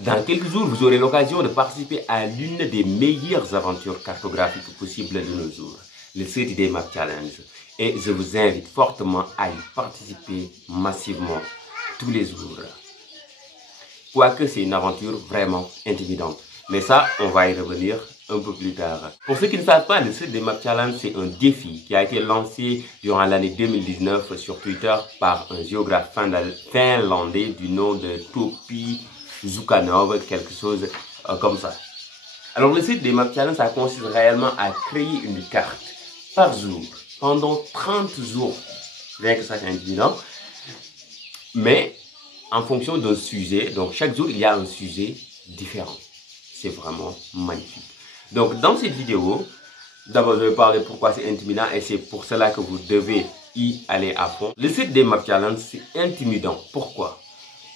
Dans quelques jours, vous aurez l'occasion de participer à l'une des meilleures aventures cartographiques possibles de nos jours, le 30 Day Map Challenge. Et je vous invite fortement à y participer massivement tous les jours. Quoique c'est une aventure vraiment intimidante. Mais ça, on va y revenir un peu plus tard. Pour ceux qui ne savent pas, le 30 Day Map Challenge, c'est un défi qui a été lancé durant l'année 2019 sur Twitter par un géographe finlandais du nom de Topi Zukanov, quelque chose comme ça. Alors le 30 Day Map Challenge, ça consiste réellement à créer une carte par jour, pendant 30 jours. Rien que ça, c'est intimidant. Mais en fonction d'un sujet, donc chaque jour, il y a un sujet différent. C'est vraiment magnifique. Donc dans cette vidéo, d'abord je vais parler pourquoi c'est intimidant et c'est pour cela que vous devez y aller à fond. Le 30 Day Map Challenge, c'est intimidant. Pourquoi?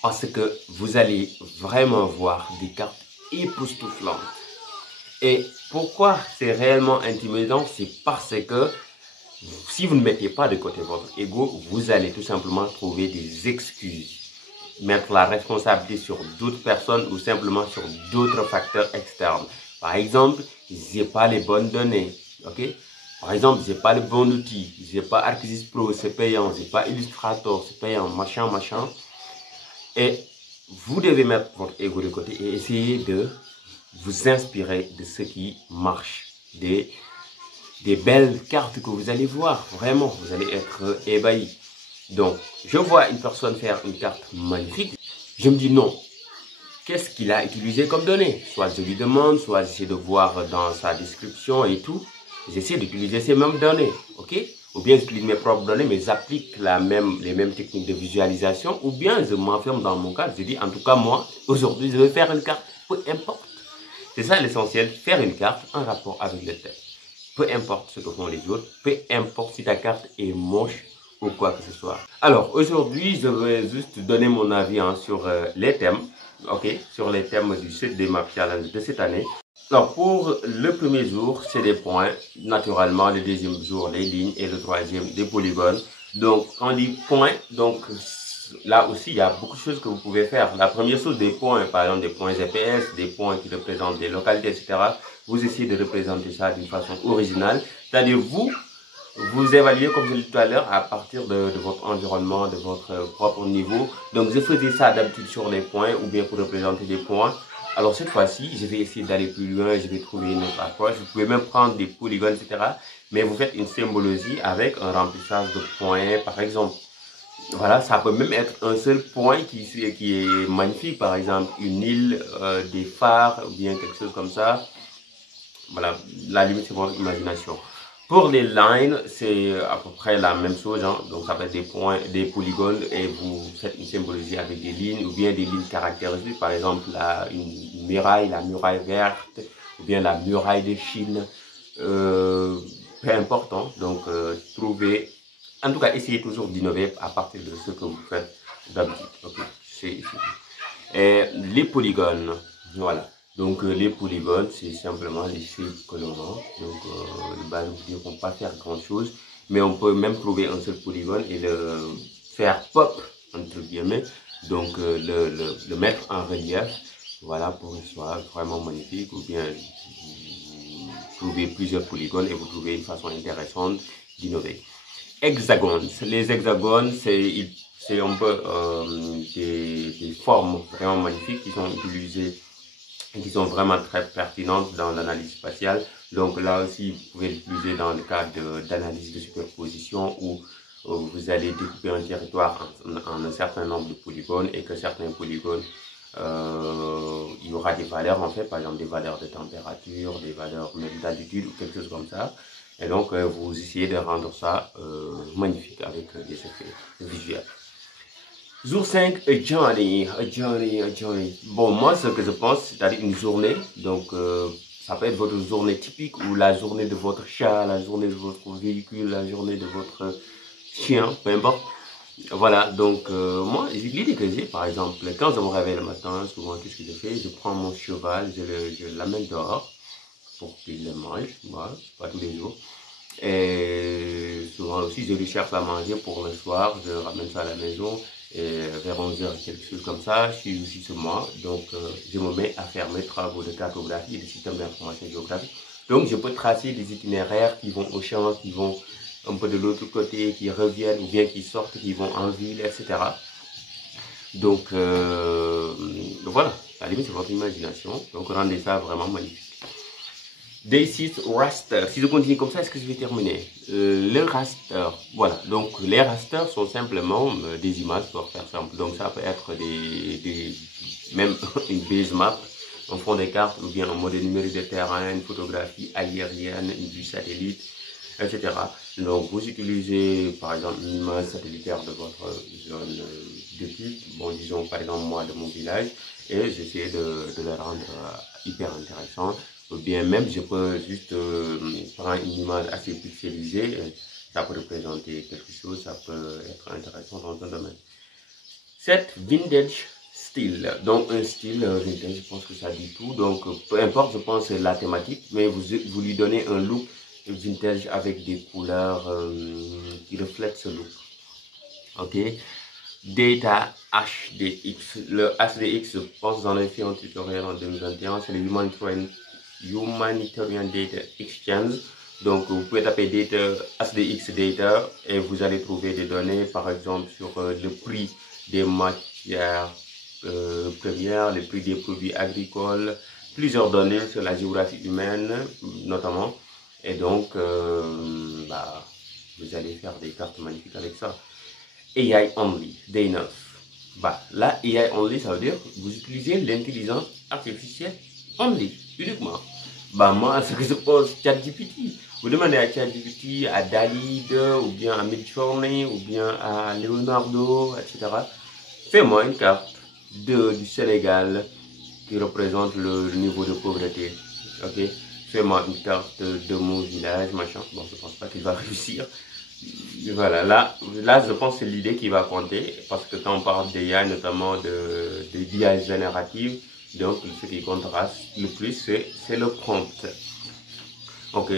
Parce que vous allez vraiment voir des cartes époustouflantes. Et pourquoi c'est réellement intimidant? C'est parce que si vous ne mettez pas de côté votre ego, vous allez tout simplement trouver des excuses. Mettre la responsabilité sur d'autres personnes ou simplement sur d'autres facteurs externes. Par exemple, j'ai pas les bonnes données, ok? Par exemple, j'ai pas le bon outil, j'ai pas ArcGIS Pro, c'est payant, j'ai pas Illustrator, c'est payant, machin. Et vous devez mettre votre ego de côté et essayer de vous inspirer de ce qui marche, des belles cartes que vous allez voir. Vraiment, vous allez être ébahi. Donc, je vois une personne faire une carte magnifique. Je me dis non. Qu'est-ce qu'il a utilisé comme données? Soit je lui demande, soit j'essaie de voir dans sa description et tout. J'essaie d'utiliser ces mêmes données, ok? Ou bien j'utilise mes propres données, mais j'applique les mêmes techniques de visualisation. Ou bien je m'enferme dans mon cadre. Je dis, en tout cas, moi, aujourd'hui, je vais faire une carte. Peu importe. C'est ça l'essentiel, faire une carte en rapport avec le thème. Peu importe ce que font les autres, peu importe si ta carte est moche ou quoi que ce soit. Alors aujourd'hui, je vais juste donner mon avis sur les thèmes, ok, sur les thèmes du 30 Day Map Challenge de cette année. Alors pour le premier jour, c'est des points, naturellement, le deuxième jour, les lignes et le troisième, des polygones. Donc quand on dit points, donc là aussi, il y a beaucoup de choses que vous pouvez faire. La première chose, des points, par exemple des points GPS, des points qui représentent des localités, etc. Vous essayez de représenter ça d'une façon originale. C'est-à-dire vous évaluez, comme je l'ai dit tout à l'heure, à partir de votre environnement, de votre propre niveau. Donc, je faisais ça d'habitude sur les points ou bien pour représenter des points. Alors, cette fois-ci, je vais essayer d'aller plus loin, je vais trouver une autre approche. Vous pouvez même prendre des polygones, etc. Mais vous faites une symbologie avec un remplissage de points, par exemple. Voilà, ça peut même être un seul point qui est magnifique, par exemple une île, des phares ou bien quelque chose comme ça. Voilà, la limite c'est votre imagination. Pour les lines, c'est à peu près la même chose, hein. Donc ça peut être des points, des polygones et vous faites une symbologie avec des lignes ou bien des lignes caractéristiques, par exemple une muraille, la muraille verte ou bien la muraille de Chine. Peu importe, hein. Donc trouvez, en tout cas essayez toujours d'innover à partir de ce que vous faites d'habitude. Ok, c'est ici. Et les polygones, voilà. Donc les polygones, c'est simplement les shapes que l'on a. Donc les bases ne vont pas faire grand chose, mais on peut même trouver un seul polygone et le faire pop entre guillemets. Donc le mettre en relief, voilà, pour qu'il soit vraiment magnifique. Ou bien vous trouvez plusieurs polygones et vous trouvez une façon intéressante d'innover. Hexagones, les hexagones, c'est un peu des formes vraiment magnifiques qui sont utilisées et qui sont vraiment très pertinentes dans l'analyse spatiale. Donc là aussi, vous pouvez l'utiliser dans le cadre d'analyse de superposition où vous allez découper un territoire en un certain nombre de polygones et que certains polygones, il y aura des valeurs en fait, par exemple des valeurs de température, des valeurs même d'altitude ou quelque chose comme ça. Et donc, vous essayez de rendre ça magnifique avec des effets visuels. Jour 5, a journey. Bon, moi, ce que je pense, c'est-à-dire une journée. Donc, ça peut être votre journée typique ou la journée de votre chat, la journée de votre véhicule, la journée de votre chien, peu importe. Voilà, donc moi, l'idée que j'ai, par exemple, quand je me réveille le matin, souvent, qu'est-ce que je fais? Je prends mon cheval, je l'amène dehors pour qu'il le mange, voilà, pas tous les jours. Et souvent aussi, je lui cherche à manger pour le soir, je ramène ça à la maison Et vers 11h, quelque chose comme ça, je suis aussi sur moi. Donc, je me mets à faire mes travaux de cartographie et de système d'information géographique. Donc, je peux tracer des itinéraires qui vont au champ, qui vont un peu de l'autre côté, qui reviennent ou bien qui sortent, qui vont en ville, etc. Donc, voilà. À la limite, c'est votre imagination. Donc, rendez ça vraiment magnifique. Day 6, raster. Si je continue comme ça, est-ce que je vais terminer? Le raster, voilà. Donc, les rasters sont simplement des images, pour faire simple. Donc, ça peut être même une base map, un fond des cartes, ou bien un modèle numérique de terrain, une photographie aérienne, une vue satellite, etc. Donc, vous utilisez, par exemple, une image satellitaire de votre zone d'étude. Bon, disons, par exemple, moi, de mon village, et j'essaie de le rendre hyper intéressant. Ou bien même, je peux juste prendre une image assez pixelisée, ça peut représenter quelque chose, ça peut être intéressant dans un domaine. 7. Vintage style. Donc, un style vintage, je pense que ça dit tout. Donc, peu importe, je pense, la thématique, mais vous lui donnez un look vintage avec des couleurs qui reflètent ce look. Ok. Data HDX. Le HDX, je pense, j'en ai fait un tutoriel en 2021, c'est le Humanitarian Data Exchange. Donc, vous pouvez taper data, HDX Data et vous allez trouver des données, par exemple, sur le prix des matières premières, le prix des produits agricoles, plusieurs données sur la géographie humaine, notamment. Et donc, vous allez faire des cartes magnifiques avec ça. AI only, day 9. Bah, là, AI only, ça veut dire que vous utilisez l'intelligence artificielle only, uniquement. Bah, moi, ce que je pose, ChatGPT. Vous demandez à ChatGPT, à Dalid, ou bien à Midjourney, ou bien à Leonardo, etc. Fais-moi une carte du Sénégal qui représente le niveau de pauvreté. Ok? Fais-moi une carte de mon village, machin. Bon, je pense pas qu'il va réussir. Voilà, là, je pense que c'est l'idée qui va compter, parce que quand on parle d'IA, notamment de d'IA générative, donc ce qui comptera le plus, c'est le prompt. Ok,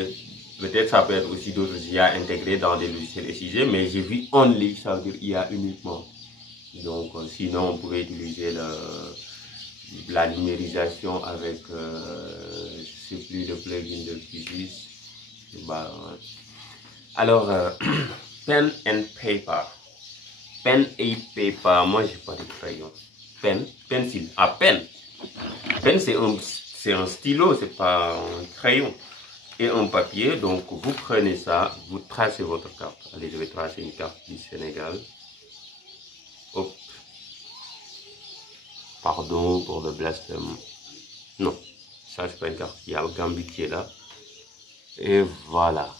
peut-être ça peut être aussi d'autres IA intégrés dans des logiciels SIG, mais j'ai vu only, ça veut dire IA uniquement. Donc, sinon, on pouvait utiliser la numérisation avec, je sais plus, le plugin de QGIS. Bah, alors, pen and paper. Pen et paper. Moi, j'ai pas de crayon. Pen, pencil. Ah, pen. Pen, c'est un stylo, c'est pas un crayon. Et un papier. Donc, vous prenez ça, vous tracez votre carte. Allez, je vais tracer une carte du Sénégal. Hop. Pardon pour le blasphème. Non, ça, c'est pas une carte. Il y a le Gambie qui est là. Et voilà.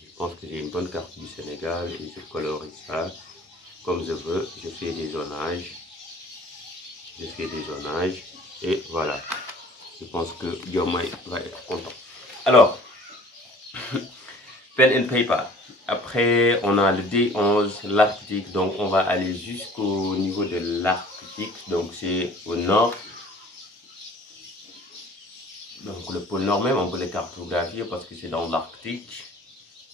Je pense que j'ai une bonne carte du Sénégal et je colorie ça comme je veux. Je fais des zonages. Et voilà. Je pense que Diomaye va être content. Alors, pen and paper. Après, on a le D11, l'Arctique. Donc, on va aller jusqu'au niveau de l'Arctique. Donc, c'est au nord. Donc, le pôle nord même, on peut le cartographier parce que c'est dans l'Arctique.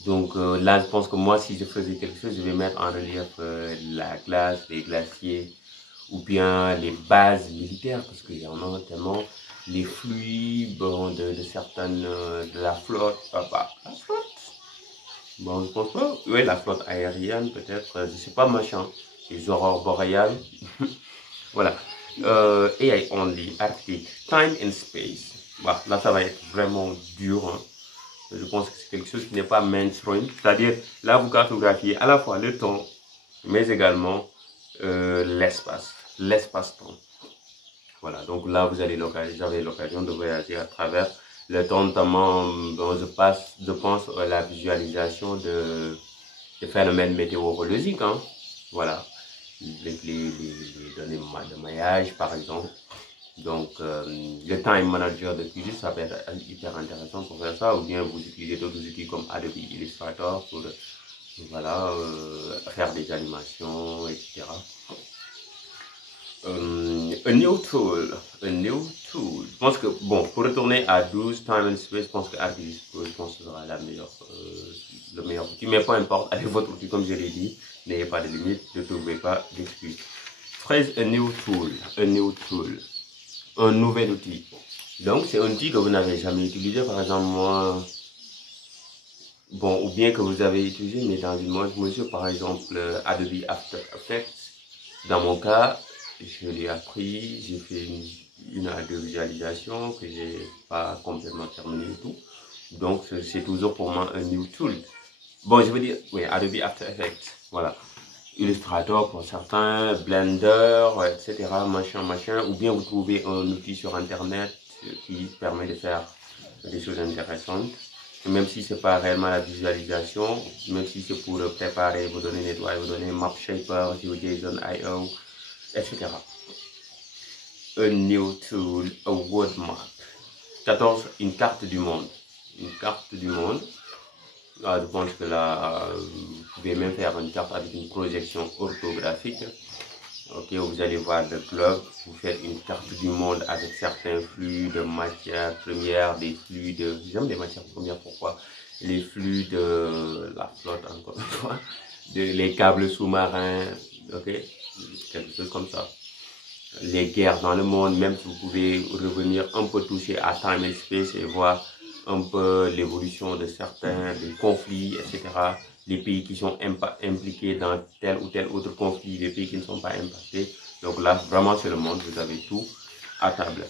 Donc, là, je pense que moi, si je faisais quelque chose, je vais mettre en relief la glace, les glaciers, ou bien les bases militaires, parce qu'il y en a tellement, les flux, bon, de certaines, de la flotte, la flotte, bon, je pense pas, oui, la flotte aérienne, peut-être, je sais pas, machin, les aurores boréales, voilà, AI only, Arctic, time and space, bah, là, ça va être vraiment dur, hein. Je pense que c'est quelque chose qui n'est pas mainstream, c'est-à-dire, là, vous cartographiez à la fois le temps, mais également l'espace-temps. Voilà, donc là, vous avez l'occasion de voyager à travers le temps, notamment, bon, je pense à la visualisation de phénomènes météorologiques, hein. Voilà, les données de maillage, par exemple. Donc, le Time Manager de QGIS, ça peut être hyper intéressant pour faire ça, ou bien vous utilisez d'autres outils comme Adobe Illustrator pour, voilà, faire des animations, etc. Un new tool. Je pense que, bon, pour retourner à 12, Time and Space, je pense que ArcGIS, je pense que ce sera le meilleur outil. Mais peu importe, avec votre outil, comme je l'ai dit, N'ayez pas de limites, ne trouvez pas d'excuses. Phrase a new tool, a new tool, un nouvel outil. Donc, c'est un outil que vous n'avez jamais utilisé, par exemple, moi, bon, ou bien que vous avez utilisé, mais dans une moindre mesure, par exemple, Adobe After Effects. Dans mon cas, je l'ai appris, j'ai fait une à deux visualisations que j'ai pas complètement terminé et tout. Donc, c'est toujours pour moi un new tool. Bon, je veux dire, oui, Adobe After Effects, voilà. Illustrator pour certains, Blender, etc., machin, ou bien vous trouvez un outil sur Internet qui permet de faire des choses intéressantes, même si c'est pas réellement la visualisation, même si c'est pour préparer vos données, nettoyer vos données, Map Shaper, GeoJSON.io, etc. A new tool, a world map. 14, une carte du monde. Une carte du monde. Ah, je pense que là, vous pouvez même faire une carte avec une projection orthographique. Ok, vous allez voir le globe, vous faites une carte du monde avec certains flux de matières premières, des flux de... J'aime les matières premières, pourquoi? Les flux de la flotte, encore une fois, les câbles sous-marins, ok, quelque chose comme ça. Les guerres dans le monde, même si vous pouvez revenir un peu toucher à time and space et voir un peu l'évolution de certains des conflits, etc. Les pays qui sont impliqués dans tel ou tel autre conflit, les pays qui ne sont pas impactés. Donc là, vraiment, c'est le monde, vous avez tout à table.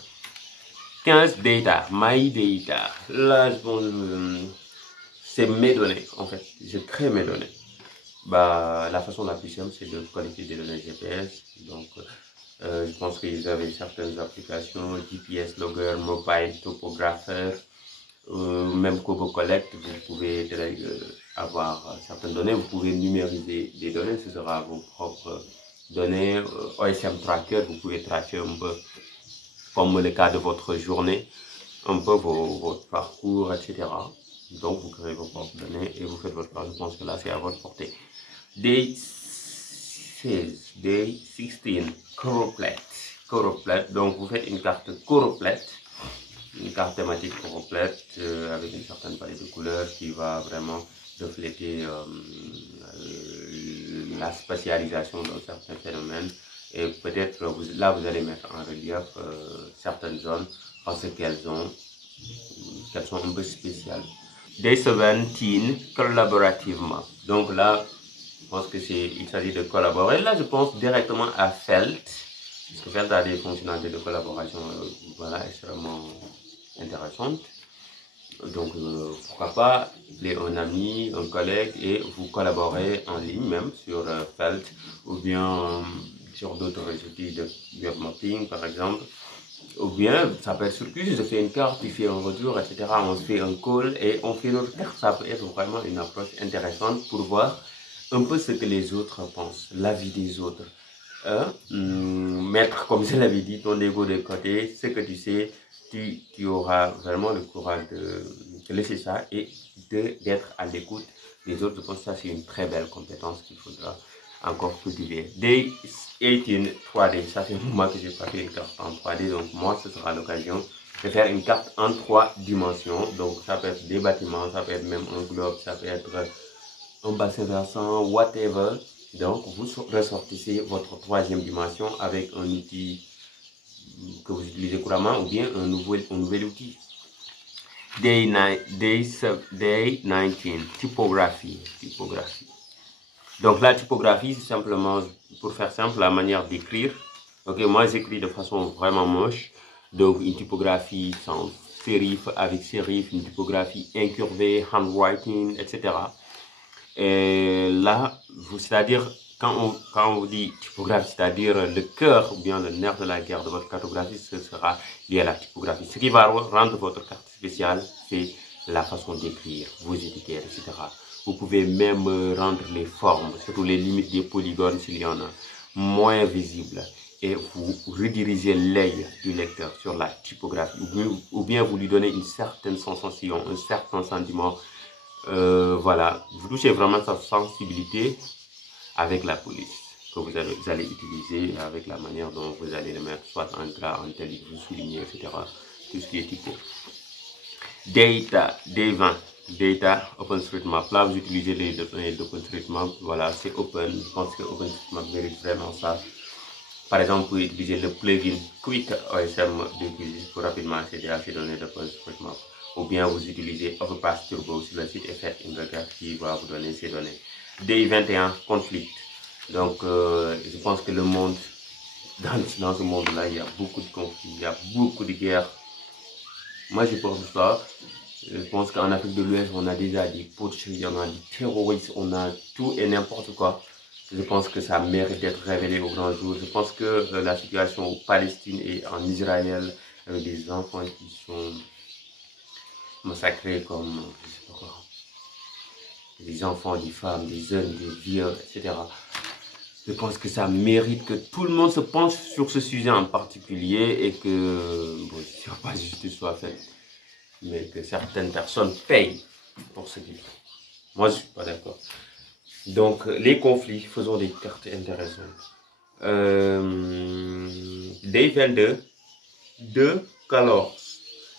15, data, my data. Là, bon, c'est mes données, en fait. Je crée mes données. Bah, la façon la plus simple, c'est de collecter des données GPS. Donc, je pense que vous avez certaines applications, GPS Logger, Mobile Topographer, même Kobo Collect, vous pouvez avoir certaines données, vous pouvez numériser des données, ce sera vos propres données. OSM Tracker, vous pouvez traquer un peu, comme le cas de votre journée, un peu votre parcours, etc. Donc vous créez vos propres données et vous faites votre part. Je pense que là c'est à votre portée. Day 16, Day 16, Choropleth. Donc vous faites une carte Choropleth, une carte thématique complète avec une certaine palette de couleurs qui va vraiment refléter la spatialisation d'un certain phénomène. Et peut-être là vous allez mettre en relief certaines zones parce qu'elles sont un peu spéciales. Day 17, collaborativement. Donc là, je pense que il s'agit de collaborer. Là, je pense directement à Felt, parce que Felt a des fonctionnalités de collaboration voilà, extrêmement intéressantes. Donc, pourquoi pas appeler un ami, un collègue et vous collaborer en ligne même sur Felt ou bien sur d'autres outils de web mapping par exemple. Ou bien, ça peut être sur Q, je fais une carte, il fait un retour, etc. On se fait un call et on fait notre carte. Ça peut être vraiment une approche intéressante pour voir un peu ce que les autres pensent, l'avis des autres. Mettre, comme je l'avais dit, ton ego de côté, ce que tu sais, tu auras vraiment le courage de laisser ça et d'être à l'écoute des autres. Je pense que ça, c'est une très belle compétence qu'il faudra encore cultiver. Day 18, 3D. Ça, c'est moi que j'ai pas fait une carte en 3D. Donc, moi, ce sera l'occasion de faire une carte en 3 dimensions. Donc, ça peut être des bâtiments, ça peut être même un globe, ça peut être un bassin versant, whatever. Donc, vous ressortissez votre troisième dimension avec un outil que vous utilisez couramment ou bien un nouvel outil. Day 19, typographie. Donc la typographie, c'est simplement, pour faire simple, la manière d'écrire. Ok, moi j'écris de façon vraiment moche. Donc une typographie sans sérif, avec sérif, une typographie incurvée, handwriting, etc. Et là, c'est-à-dire, quand on vous dit typographie, c'est-à-dire le cœur ou bien le nerf de la guerre de votre cartographie, ce sera lié à la typographie. Ce qui va rendre votre carte spéciale, c'est la façon d'écrire, vos étiquettes, etc. Vous pouvez même rendre les formes, surtout les limites des polygones s'il y en a, moins visibles. Et vous redirigez l'œil du lecteur sur la typographie. Ou bien vous lui donnez une certaine sensation, un certain sentiment. Voilà, vous touchez vraiment sa sensibilité avec la police que vous allez utiliser, avec la manière dont vous allez le mettre, soit en gras, en tel, vous souligner, etc. Tout ce qui est typo. Data, Day 20. Data, OpenStreetMap. Là, vous utilisez les données d'OpenStreetMap. Voilà, c'est open. Je pense que OpenStreetMap mérite vraiment ça. Par exemple, vous pouvez utiliser le plugin Quick OSM d'utiliser pour rapidement accéder à ces données d'OpenStreetMap. Ou bien vous utilisez Overpass Turbo sur le site et faites une requête qui va vous donner ces données. Day 21, conflit. Donc, je pense que le monde, dans ce monde-là, il y a beaucoup de conflits, il y a beaucoup de guerres. Moi, je pense ça. Je pense qu'en Afrique de l'Ouest, on a déjà des putsch, on a des terroristes, on a tout et n'importe quoi. Je pense que ça mérite d'être révélé au grand jour. Je pense que la situation en Palestine et en Israël, avec des enfants qui sont massacrés comme, je sais pas quoi, des enfants, des femmes, des jeunes, des vieux, etc. Je pense que ça mérite que tout le monde se penche sur ce sujet en particulier et que, bon, je ne sais pas si justice soit faite, mais que certaines personnes payent pour ce qu'ils font. Moi, je ne suis pas d'accord. Donc, les conflits, faisons des cartes intéressantes. Day 22, deux colors,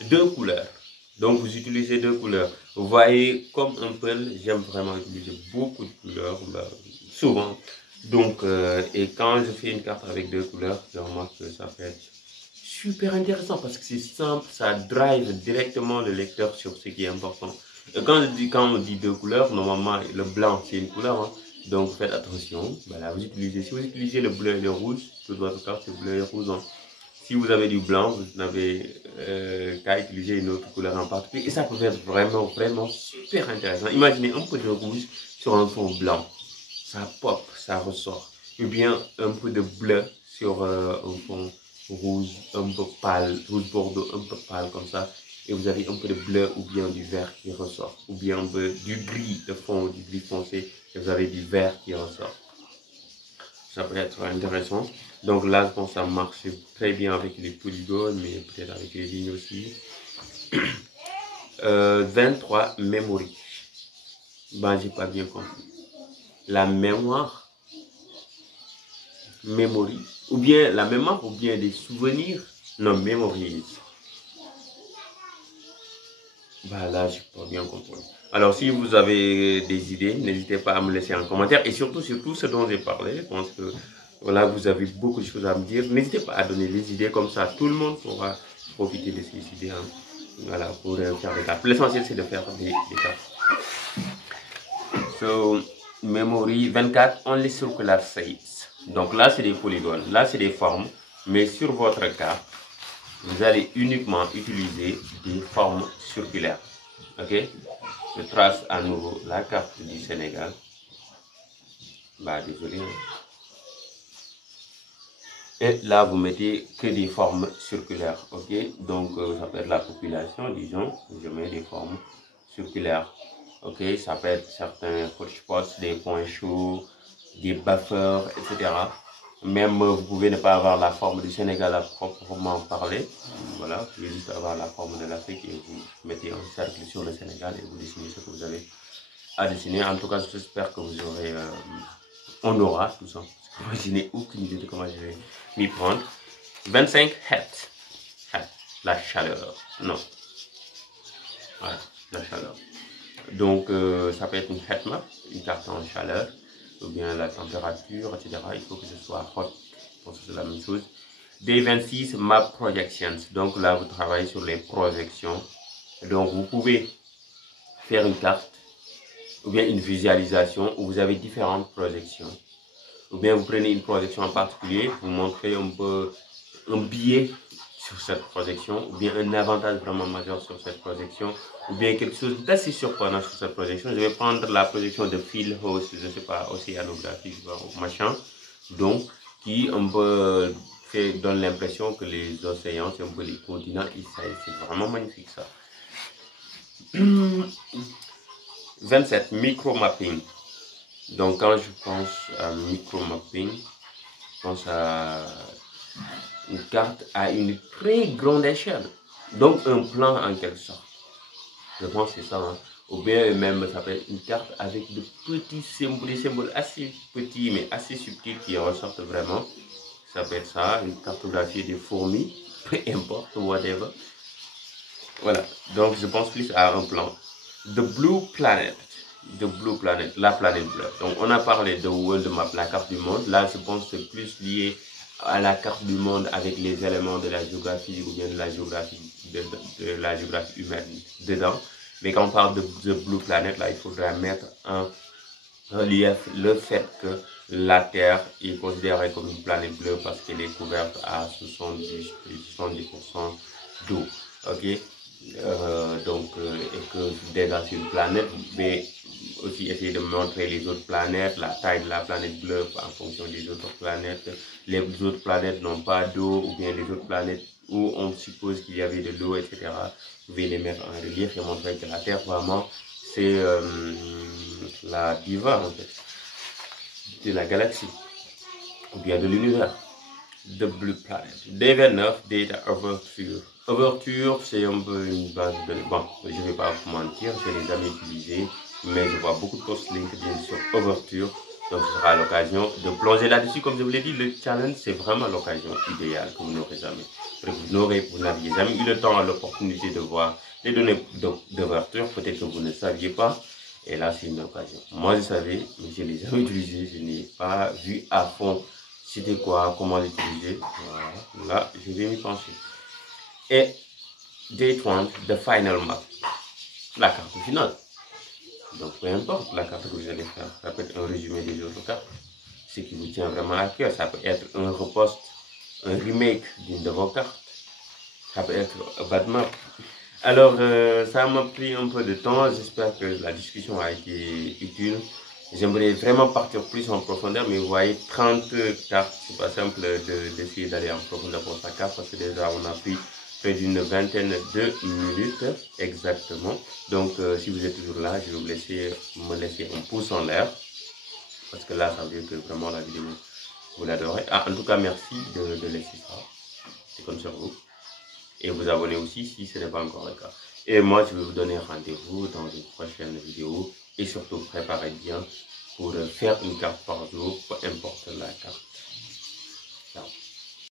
deux couleurs. Donc, vous utilisez deux couleurs. Vous voyez, comme un peu, j'aime vraiment utiliser beaucoup de couleurs, souvent. Donc, et quand je fais une carte avec deux couleurs, je remarque que ça fait super intéressant parce que c'est simple, ça drive directement le lecteur sur ce qui est important. Et quand on dit deux couleurs, normalement le blanc c'est une couleur, hein. Donc faites attention. Voilà, si vous utilisez le bleu et le rouge, toute votre carte c'est bleu et rouge, hein. Si vous avez du blanc, vous n'avez qu'à utiliser une autre couleur en particulier. Et ça peut être vraiment super intéressant. Imaginez un peu de rouge sur un fond blanc. Ça pop, ça ressort. Ou bien un peu de bleu sur un fond rouge un peu pâle, rouge bordeaux un peu pâle comme ça. Et vous avez un peu de bleu ou bien du vert qui ressort. Ou bien un peu du gris de fond, du gris foncé. Et vous avez du vert qui ressort. Ça peut être intéressant. Donc là, je pense que ça marche très bien avec les polygones, mais peut-être avec les lignes aussi. 23, memory. Ben, j'ai pas bien compris. La mémoire, memory, ou bien la mémoire, ou bien des souvenirs. Non, memories. Bah là, je peux bien comprendre. Alors, si vous avez des idées, n'hésitez pas à me laisser en commentaire. Et surtout ce dont j'ai parlé, je pense que voilà, vous avez beaucoup de choses à me dire. N'hésitez pas à donner les idées comme ça. Tout le monde pourra profiter de ces idées, hein. Voilà, pour faire des cartes. L'essentiel, c'est de faire des cartes. So, memory 24, only circular shapes. Donc là, c'est des polygones. Là, c'est des formes. Mais sur votre carte, vous allez uniquement utiliser des formes circulaires. Ok, je trace à nouveau la carte du Sénégal. Bah, désolé. Et là, vous mettez que des formes circulaires. Ok, donc ça peut être la population, disons. Je mets des formes circulaires. Ok, ça peut être certains hotspots, des points chauds, des buffers, etc. Même vous pouvez ne pas avoir la forme du Sénégal à proprement parler. Voilà, vous pouvez juste avoir la forme de l'Afrique et vous mettez un cercle sur le Sénégal et vous dessinez ce que vous avez à dessiner. En tout cas, j'espère que vous aurez, on aura tout ça. Moi, je n'ai aucune idée de comment je vais m'y prendre. 25, head. La chaleur. Non. Voilà, la chaleur. Donc, ça peut être une heat map, une carte en chaleur, ou bien la température, etc. Il faut que ce soit hot. Je pense que c'est la même chose. Day 26, map projections. Donc là, vous travaillez sur les projections. Donc, vous pouvez faire une carte, ou bien une visualisation, où vous avez différentes projections. Ou bien vous prenez une projection en particulier, vous montrez un peu un biais sur cette projection, ou bien un avantage vraiment majeur sur cette projection, ou bien quelque chose d'assez surprenant sur cette projection. Je vais prendre la projection de Phil Host, je ne sais pas, océanographie, machin, donc qui un peu donne l'impression que les océans, c'est un peu les continents, et ça, c'est vraiment magnifique ça. 27, micro-mapping. Donc quand je pense à micro-mapping, je pense à une carte à une très grande échelle. Donc un plan en quelque sorte. Je pense que c'est ça, hein. Ou bien même ça peut être une carte avec de petits symboles, des symboles assez petits mais assez subtils qui ressortent vraiment. Ça peut être ça, une cartographie des fourmis, peu importe, whatever. Voilà, donc je pense plus à un plan. The Blue Planet. The Blue Planet, la planète bleue. Donc, on a parlé de World Map, la carte du monde. Là, je pense que c'est plus lié à la carte du monde avec les éléments de la géographie ou bien de la géographie, de la géographie humaine dedans. Mais quand on parle de The Blue Planet, là, il faudra mettre en relief le fait que la Terre est considérée comme une planète bleue parce qu'elle est couverte à 70% d'eau. Ok? Et que déjà c'est une planète, mais aussi essayer de montrer les autres planètes, la taille de la planète bleue en fonction des autres planètes. Les autres planètes n'ont pas d'eau, ou bien les autres planètes où on suppose qu'il y avait de l'eau, etc. Vous pouvez les mettre en relief et montrer que la Terre, vraiment, c'est la diva, en fait, de la galaxie, ou bien de l'univers. The Blue Planet. Day 29, Data Overture. Overture, c'est un peu une base de données. Bon, je ne vais pas vous mentir, je l'ai jamais utilisé, mais je vois beaucoup de posts LinkedIn sur Overture. Donc, ce sera l'occasion de plonger là-dessus. Comme je vous l'ai dit, le challenge, c'est vraiment l'occasion idéale que vous n'aurez jamais. Vous n'aviez jamais eu le temps, l'opportunité de voir les données d'ouverture. Peut-être que vous ne saviez pas. Et là, c'est une occasion. Moi, je savais, mais je ne l'ai jamais utilisé. Je n'ai pas vu à fond c'était quoi, comment l'utiliser. Voilà. Là, je vais m'y pencher. Et Day 30, the final map. La carte finale. Donc, peu importe la carte que vous allez faire. Ça peut être un résumé des autres cartes. Ce qui vous tient vraiment à cœur. Ça peut être un repost, un remake d'une de vos cartes. Ça peut être un bad map. Alors, ça m'a pris un peu de temps. J'espère que la discussion a été utile. J'aimerais vraiment partir plus en profondeur, mais vous voyez, 30 cartes, c'est pas simple d'essayer d'aller en profondeur pour sa carte, parce que déjà, on a pris près d'une vingtaine de minutes, exactement. Donc, si vous êtes toujours là, je vais vous me laisser un pouce en l'air, parce que là, ça veut dire que vraiment la vidéo, vous l'adorez. Ah, en tout cas, merci de laisser ça. C'est comme sur vous. Et vous abonner aussi si ce n'est pas encore le cas. Et moi, je vais vous donner rendez-vous dans une prochaine vidéo. Et surtout, préparez bien pour faire une carte par jour, peu importe la carte.